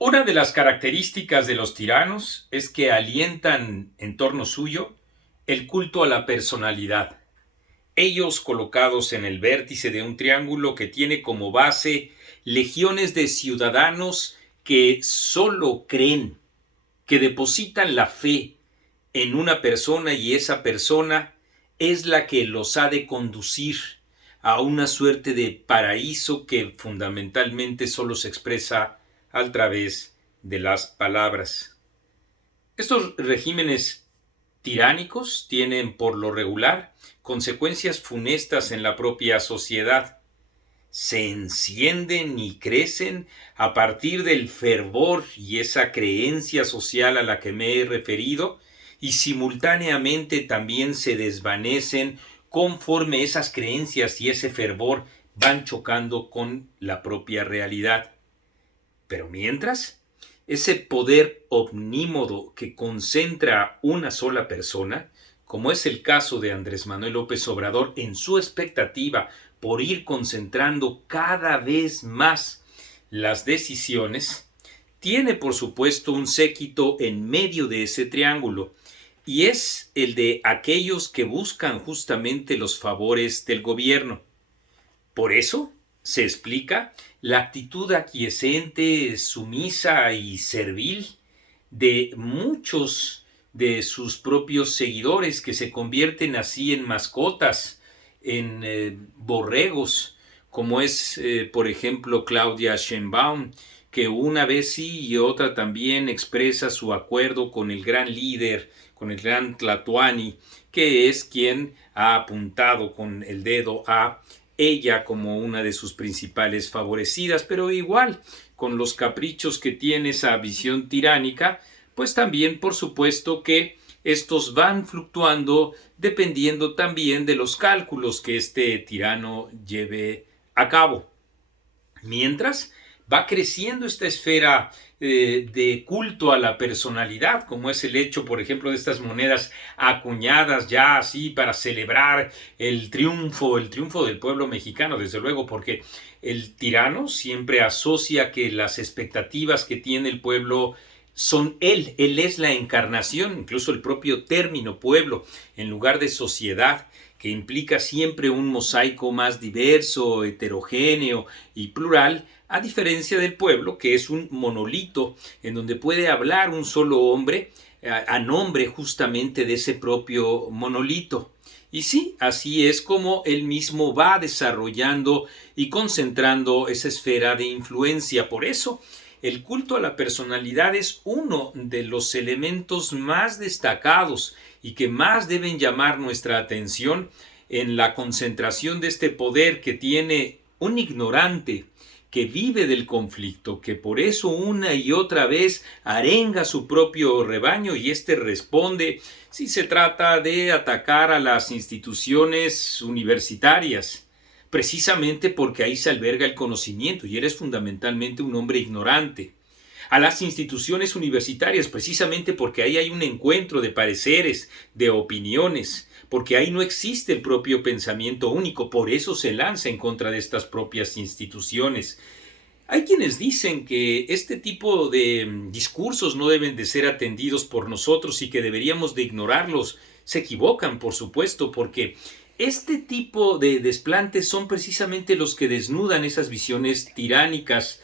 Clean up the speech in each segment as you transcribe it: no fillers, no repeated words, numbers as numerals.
Una de las características de los tiranos es que alientan en torno suyo el culto a la personalidad. Ellos colocados en el vértice de un triángulo que tiene como base legiones de ciudadanos que solo creen, que depositan la fe en una persona y esa persona es la que los ha de conducir a una suerte de paraíso que fundamentalmente solo se expresa a través de las palabras. Estos regímenes tiránicos tienen por lo regular consecuencias funestas en la propia sociedad. Se encienden y crecen a partir del fervor y esa creencia social a la que me he referido, y simultáneamente también se desvanecen conforme esas creencias y ese fervor van chocando con la propia realidad. Pero mientras, ese poder omnímodo que concentra una sola persona, como es el caso de Andrés Manuel López Obrador en su expectativa por ir concentrando cada vez más las decisiones, tiene por supuesto un séquito en medio de ese triángulo, y es el de aquellos que buscan justamente los favores del gobierno. Por eso se explica la actitud aquiescente, sumisa y servil de muchos de sus propios seguidores, que se convierten así en mascotas, en borregos, como es, por ejemplo, Claudia Sheinbaum, que una vez sí y otra también expresa su acuerdo con el gran líder, con el gran Tlatuani, que es quien ha apuntado con el dedo a ella como una de sus principales favorecidas, pero igual, con los caprichos que tiene esa visión tiránica, pues también por supuesto que estos van fluctuando dependiendo también de los cálculos que este tirano lleve a cabo. Mientras va creciendo esta esfera de culto a la personalidad, como es el hecho, por ejemplo, de estas monedas acuñadas ya así para celebrar el triunfo del pueblo mexicano, desde luego, porque el tirano siempre asocia que las expectativas que tiene el pueblo son él es la encarnación, incluso el propio término pueblo, en lugar de sociedad, que implica siempre un mosaico más diverso, heterogéneo y plural, a diferencia del pueblo, que es un monolito en donde puede hablar un solo hombre a nombre justamente de ese propio monolito. Y sí, así es como él mismo va desarrollando y concentrando esa esfera de influencia. Por eso, el culto a la personalidad es uno de los elementos más destacados y que más deben llamar nuestra atención en la concentración de este poder que tiene un ignorante que vive del conflicto, que por eso una y otra vez arenga su propio rebaño y éste responde si se trata de atacar a las instituciones universitarias, precisamente porque ahí se alberga el conocimiento y eres fundamentalmente un hombre ignorante. A las instituciones universitarias, precisamente porque ahí hay un encuentro de pareceres, de opiniones, porque ahí no existe el propio pensamiento único, por eso se lanza en contra de estas propias instituciones. Hay quienes dicen que este tipo de discursos no deben de ser atendidos por nosotros y que deberíamos de ignorarlos. Se equivocan, por supuesto, porque este tipo de desplantes son precisamente los que desnudan esas visiones tiránicas.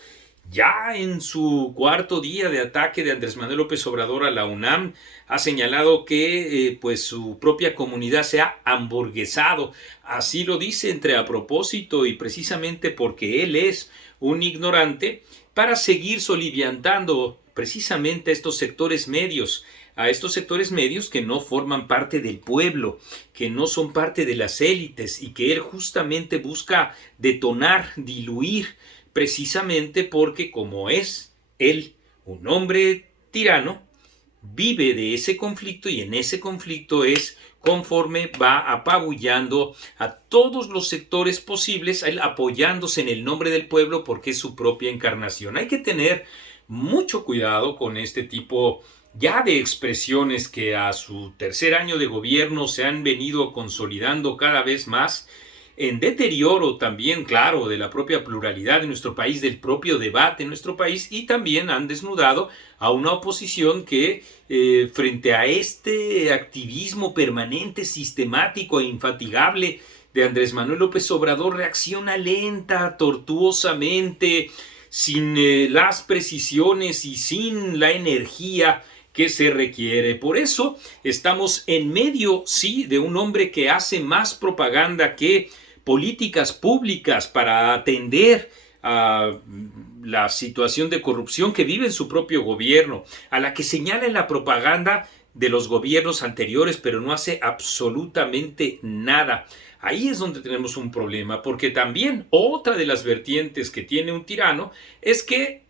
Ya en su cuarto día de ataque de Andrés Manuel López Obrador a la UNAM, ha señalado que pues su propia comunidad se ha hamburguesado. Así lo dice entre a propósito y precisamente porque él es un ignorante, para seguir soliviantando precisamente a estos sectores medios que no forman parte del pueblo, que no son parte de las élites y que él justamente busca detonar, diluir, precisamente porque como es él un hombre tirano, vive de ese conflicto y en ese conflicto es conforme va apabullando a todos los sectores posibles, él apoyándose en el nombre del pueblo porque es su propia encarnación. Hay que tener mucho cuidado con este tipo ya de expresiones que a su tercer año de gobierno se han venido consolidando cada vez más, en deterioro también, claro, de la propia pluralidad de nuestro país, del propio debate en nuestro país, y también han desnudado a una oposición que frente a este activismo permanente, sistemático e infatigable de Andrés Manuel López Obrador, reacciona lenta, tortuosamente, sin las precisiones y sin la energía que se requiere. Por eso estamos en medio, sí, de un hombre que hace más propaganda que políticas públicas para atender a la situación de corrupción que vive en su propio gobierno, a la que señala en la propaganda de los gobiernos anteriores, pero no hace absolutamente nada. Ahí es donde tenemos un problema, porque también otra de las vertientes que tiene un tirano es que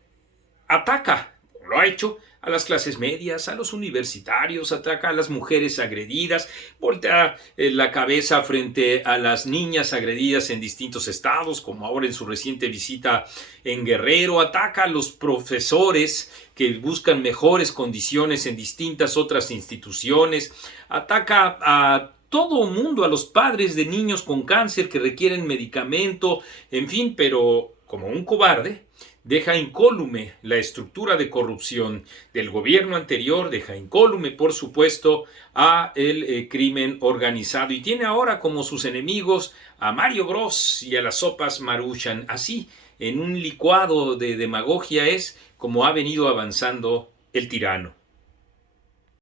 ataca, lo ha hecho, a las clases medias, a los universitarios, ataca a las mujeres agredidas, voltea la cabeza frente a las niñas agredidas en distintos estados, como ahora en su reciente visita en Guerrero, ataca a los profesores que buscan mejores condiciones en distintas otras instituciones, ataca a todo mundo, a los padres de niños con cáncer que requieren medicamento, en fin, pero como un cobarde, deja incólume la estructura de corrupción del gobierno anterior, deja incólume, por supuesto, a el crimen organizado, y tiene ahora como sus enemigos a Mario Bros y a las sopas Maruchan. Así, en un licuado de demagogia, es como ha venido avanzando el tirano.